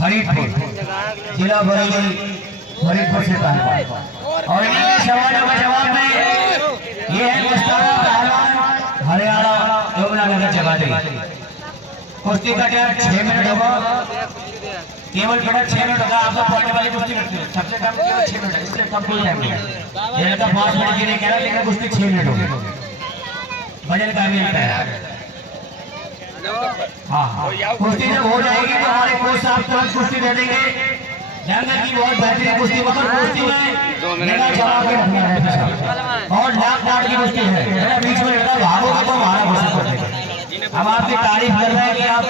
फरीदपुर जिला बरेली फरीदपुर से पहलवान। और इनके सवालों का जवाब में ये है मुस्ताफा पहलवान हरियाणा यमुनानगर जगाधरी। कुश्ती का टाइम 6 मिनट होगा, केवल बेटा 6 मिनट होगा। आप लोग पढ़ने वाली कुश्ती करते हो, सबसे कम केवल 6 मिनट, इससे कम कोई टाइम नहीं है। ये लड़का 5 मिनट के लिए कह रहा है, लेकिन कुश्ती 6 मिनट होगी। बजट का भी है। हाँ, कुश्ती जब हो जाएगी तो हमारे कोच साहब तुरंत कुश्ती दे देंगे। जंगल की बहुत बेहतरीन कुश्ती, मगर कुश्ती में निगाह चढ़ा के रखना है और लाख डाट की कुश्ती है। बीच में लड़का भागो तो हमारा घोषणा कर देगा। हम आपकी तारीफ कर रहे हैं कि आप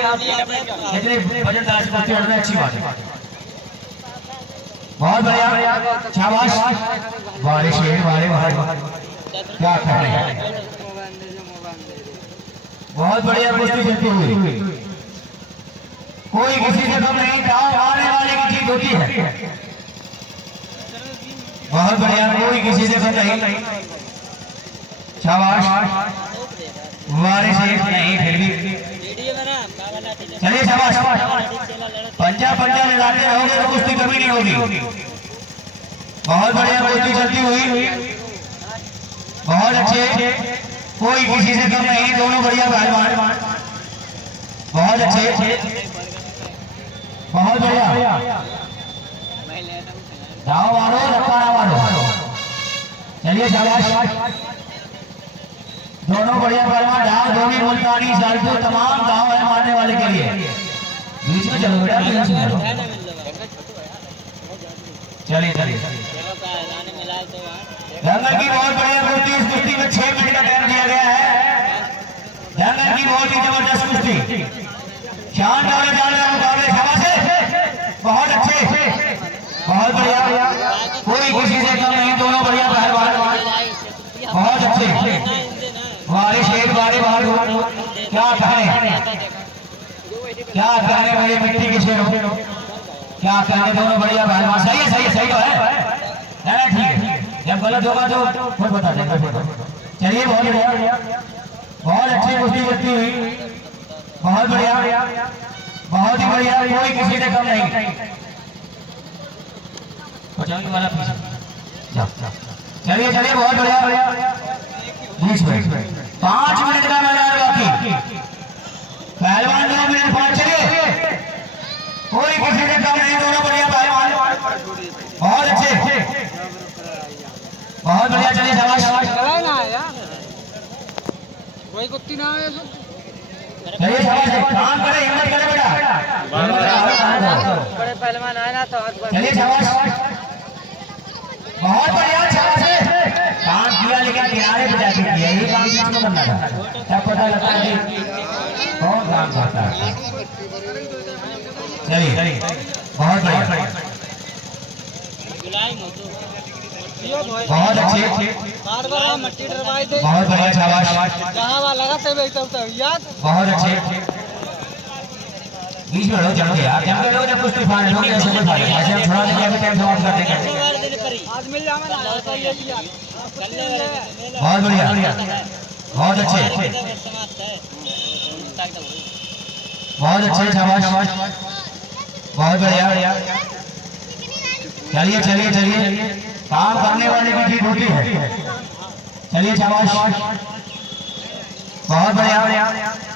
इतने वजन तलाश कुश्ती लड़ रहे हैं, अच्छी बात है, बहुत बढ़िया, शाबाश। बारिश क्या कह रहे हैं, बहुत बढ़िया कुश्ती चलती हुई, कोई किसी से कम नहीं, दांव आने वाले की जीत होती है। बहुत बढ़िया, कोई किसी से कम नहीं, शाबाश। बारिश नहीं फिर भी चलिए, शाबाश। पंजा पंजा लगाते रहोगे तो कुश्ती कभी नहीं होगी। बहुत बढ़िया कुश्ती चलती हुई, बहुत अच्छे, कोई किसी से कम नहीं, दोनों बढ़िया पहलवान, बहुत अच्छे, बहुत बढ़िया। दाव मारो, रखा ना मारो, चलिए शाबाश। दोनों बढ़िया पहलवान, दाव धोनी मुल्तानी साल्टू तमाम दाव है मारने वाले के लिए। बीच में चलो बेटा, बीच में चलो, चलिए चलिए। दंगल की बहुत बढ़िया कुश्ती, इस कुश्ती में 6 मिनट का टाइम दिया गया है। दंगल की बहुत ही जबरदस्त कुश्ती, शानदार मुकाबले, शाबाश, बहुत अच्छे, बहुत बढ़िया, कोई किसी से कम नहीं, दोनों बढ़िया पहलवान, बहुत अच्छे। बारिश एक बारे बाहर, क्या कहने मेरी मिट्टी के शेरों, क्या कहने, दोनों बढ़िया पहलवान। सही है, सही है, सही तो है, ठीक है। जब गलत होगा तो खुद बता देंगे। चलिए, बहुत बढ़िया, बहुत अच्छी कुश्ती चलती हुई, बहुत बढ़िया, बहुत ही बढ़िया, कोई किसी से कम नहीं। चलिए चलिए, बहुत बढ़िया, बीच में 5 मिनट का मैदान बाकी, पहलवान 2 मिनट 5, चलिए, कोई किसी से कम नहीं, दोनों बढ़िया पहलवान, बहुत अच्छे, बहुत बढ़िया। चलिए शाबाश, वही कुत्ती ना है, चलिए शाबाश, काम करे, हिम्मत करे बेटा, बड़े पहलवान आए ना तो। चलिए शाबाश, बहुत बढ़िया, शाबाश। काम किया लेकिन किनारे पे जाके किया, यही काम बीच में करना था, तब पता लगता है कि कौन काम करता है। चलिए, बहुत बढ़िया, बहुत अच्छे, बहुत बढ़िया, शाबाश, बहुत अच्छे। बीच में लोग जम गए यार, जम गए लोग, जब कुश्ती फाड़ लोग ऐसे मत फाड़िए, ऐसे हम थोड़ा देंगे, अभी टाइम समाप्त कर देंगे। बहुत बढ़िया, बहुत अच्छे, बहुत अच्छे, शाबाश, बहुत बढ़िया। चलिए चलिए चलिए, काम करने वाले की जीत होती है। चलिए शाबाश, बहुत बढ़िया,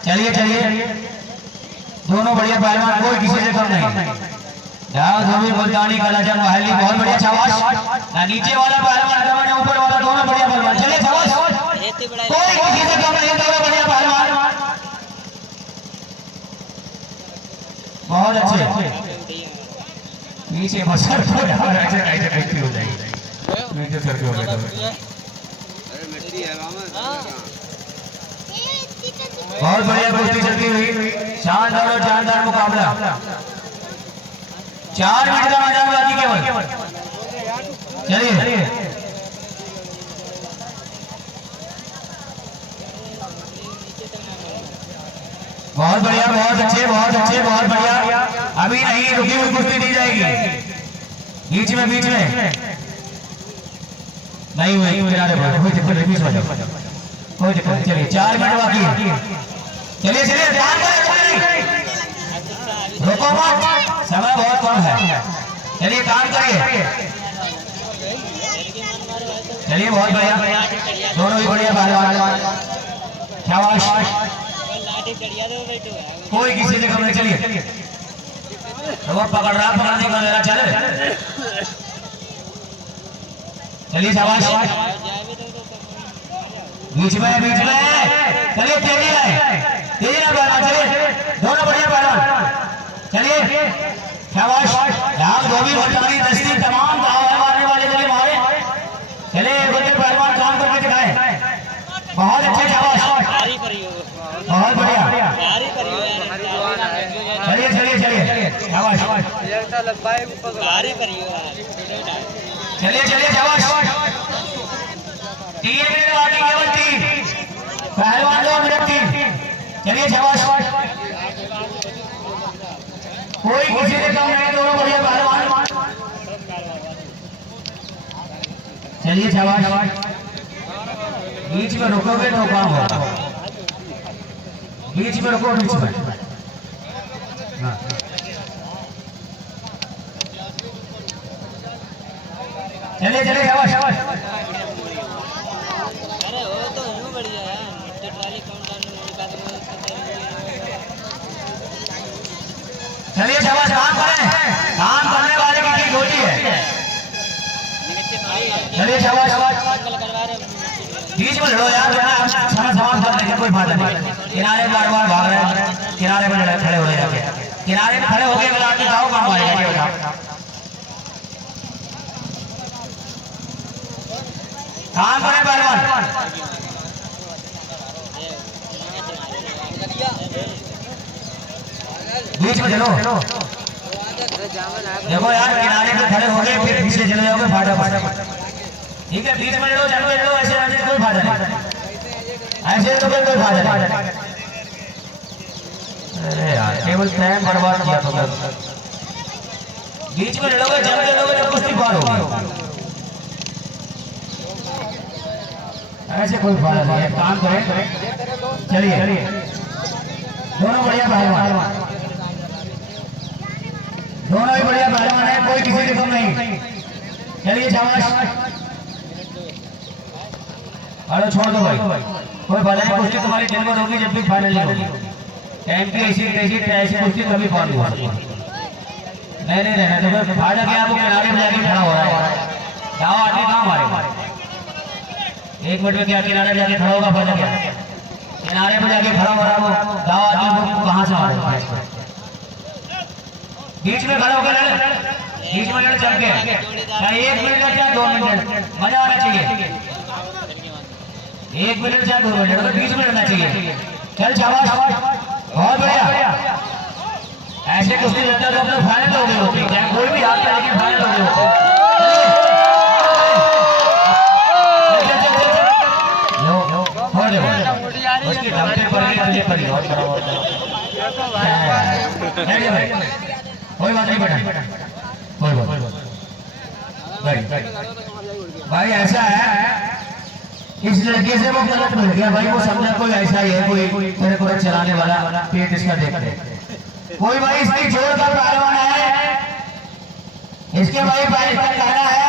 चलिए चलिए, दोनों बढ़िया पहलवान, कोई किसी से कम नहीं। धोनी मुल्तानी कलाचंद महली, बहुत बढ़िया, शाबाश। ना नीचे वाला पहलवान, ऊपर वाला, दोनों बढ़िया पहलवान। चलिए शाबाश, कोई किसी से कम नहीं, दोनों बढ़िया पहलवान, बहुत अच्छे। नीचे मसर हो जाएगी, नीचे सर हो जाएगी, बहुत बढ़िया कुश्ती चलती हुई, शानदार और जानदार मुकाबला। 4 मिनट का मैदान बाकी केवल, चलिए, बहुत बढ़िया, बहुत अच्छे, बहुत अच्छे, बहुत बढ़िया। अभी नहीं, रुकी हुई कुश्ती दी जाएगी, बीच में नहीं हुई, किनारे पर, कोई दिक्कत नहीं, बीच में कोई दिक्कत नहीं। चलिए, 4 मिनट बाकी है, चलिए चलिए, रुको मत, समय बहुत कम है। चलिए काम करिए, चलिए बहुत बढ़िया, दोनों ही बढ़िया पहलवान, शाबाश। कोई किसी से कम नहीं, चलिए तो वो पकड़ रहा, पकड़ने का मेरा चले, चलिए शाबाश। बीच में चलिए, तेजी ना पहलवान, चलिए दोनों बढ़िया पहलवान, चलिए शाबाश। यहाँ धोबी भट्टानी दस्ती तमाम दाव मारने वाले चलिए मारे, चलिए एक पहलवान काम करके दिखाए, बहुत अच्छे, शाबाश, बहुत बढ़िया। चलिए चलिए चलिए शाबाश, चलिए चलिए शाबाश। 3 मिनट बाकी, केवल 3 पहलवान, 2 मिनट 3, चलिए शाबाश। कोई किसी से कम नहीं, दोनों बढ़िया पहलवान, चलिए शाबाश। बीच में रुकोगे तो काम होगा, बीच में रुको, बीच में चलिए चलिए शाबाश शाबाश। अरे वो तो यूं बढ़िया है, मिट्टी ट्राली कौन चलिए शाबाश, काम करें, काम करने वाले की ठीक होती है, चलिए शाबाश। बीच में लड़ो यार, सारा सामान करने का कोई फायदा नहीं, किनारे बार बार भाग रहे हैं, किनारे में खड़े हो रहे हैं, किनारे में खड़े हो गए अगर आपके गाँव काम आएगा, काम करें पहलवान, बीच में चलो, देखो यार किनारे पे खड़े हो गए फिर पीछे चले जाओगे, फाटा फाटा, ठीक है बीच में लड़ो, चलो लड़ो, ऐसे ऐसे कोई फायदा नहीं, ऐसे तो कोई फायदा नहीं। अरे यार केवल टाइम बर्बाद किया तुमने, बीच में लड़ोगे जब लड़ोगे जब कुश्ती पार होगी, ऐसे कोई फायदा नहीं है, काम करें, चलिए दोनों बढ़िया पहलवान, दोनों ही बढ़िया पहलवान है, कोई किसी से कम नहीं, चलिए शाबाश। अरे छोड़ दो भाई, कोई फायदा नहीं, कुश्ती तुम्हारी दिन भर होगी जब भी फाइनल होगी, टाइम की ऐसी कुश्ती कभी फाइनल हुआ नहीं रहना, तो फिर फायदा क्या, वो किनारे में जाके खड़ा हो रहा है, जाओ आगे कहाँ मारे, 1 मिनट में क्या किनारे में जाके खड़ा होगा, फायदा क्या, किनारे में जाके खड़ा हो रहा है वो, जाओ आगे कहाँ से मारे, बीच में खड़ा होकर बीच में लड़ चल के, क्या 1 मिनट का क्या 2 मिनट, मजा आना चाहिए, 1 मिनट या 2 मिनट, तो बीच में लड़ना चाहिए, चल शाबाश, बहुत बढ़िया। ऐसे कुश्ती लड़ता तो अपने फाइनल हो गए होते, चाहे कोई भी हाथ में लेके फाइनल हो गए होते, उसकी धमकी पर तुझे पड़ी बहुत कोई बात नहीं बेटा, कोई बात भाई, ऐसा है इस लड़के से वो गलत मिल गया भाई, वो समझा कोई ऐसा ही है, कोई तेरे को चलाने वाला, पेट इसका देखते, कोई भाई इसकी जोर का पहलवान है, इसके भाई कहना है